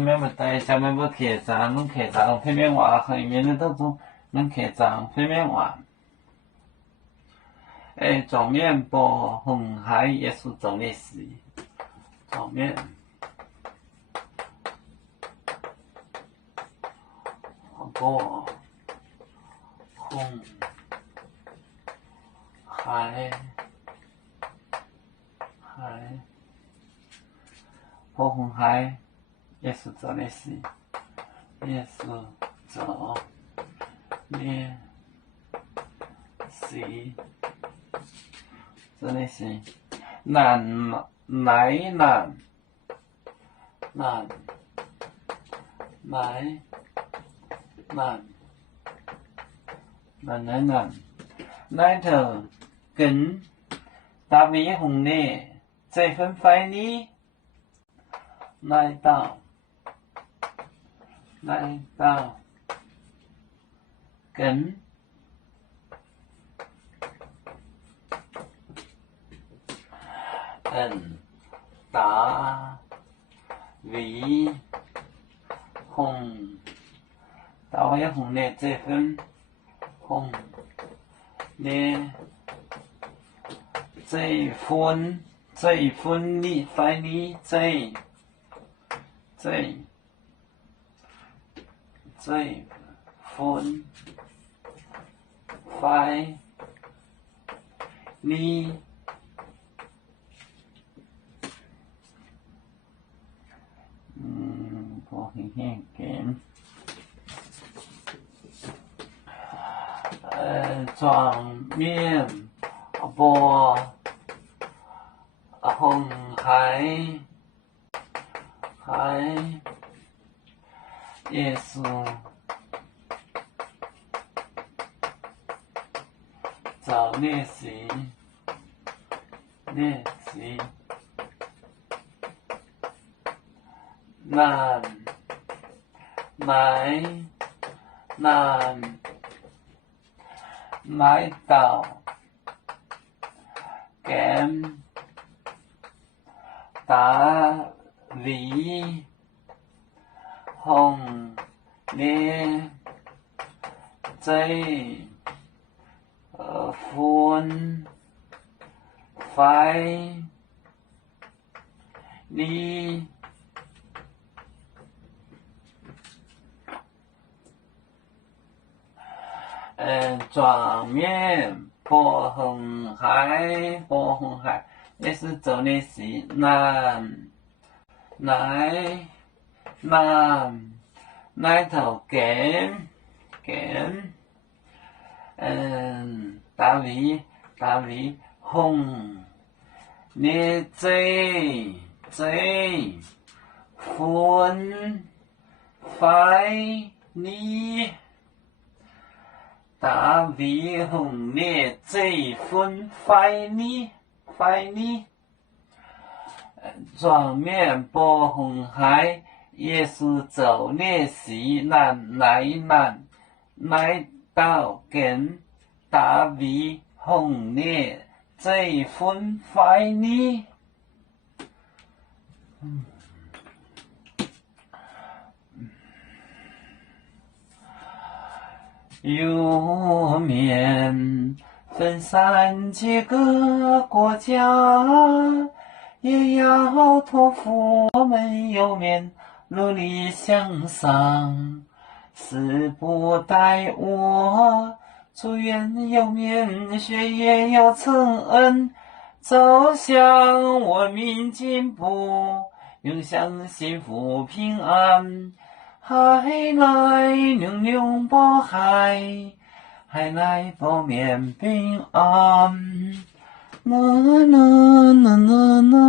免不带下面不客栈，侬客栈片面话后面的都种侬客栈片面话。状面波红海耶稣走历史，状面波红海波红海耶稣走历史，耶稣走历史。真的是难来难来头跟大卫红的这份怀里来到跟大卫红的这份红的这份你怀里这份怀里我很紧状面波红海耶稣找练习难来到跟大卫红的这份怀里状面波红海也是走的是难头跟大卫红你这份怀里大卫红的这份怀里状面波红海耶稣走的是难来到跟大卫红的这份怀里有面分散几个国家，也要托付我们有面努力向上，死不待我，祝愿有面学业有成恩，走向文明进步，永享幸福平安。海来永永保海来保面平安。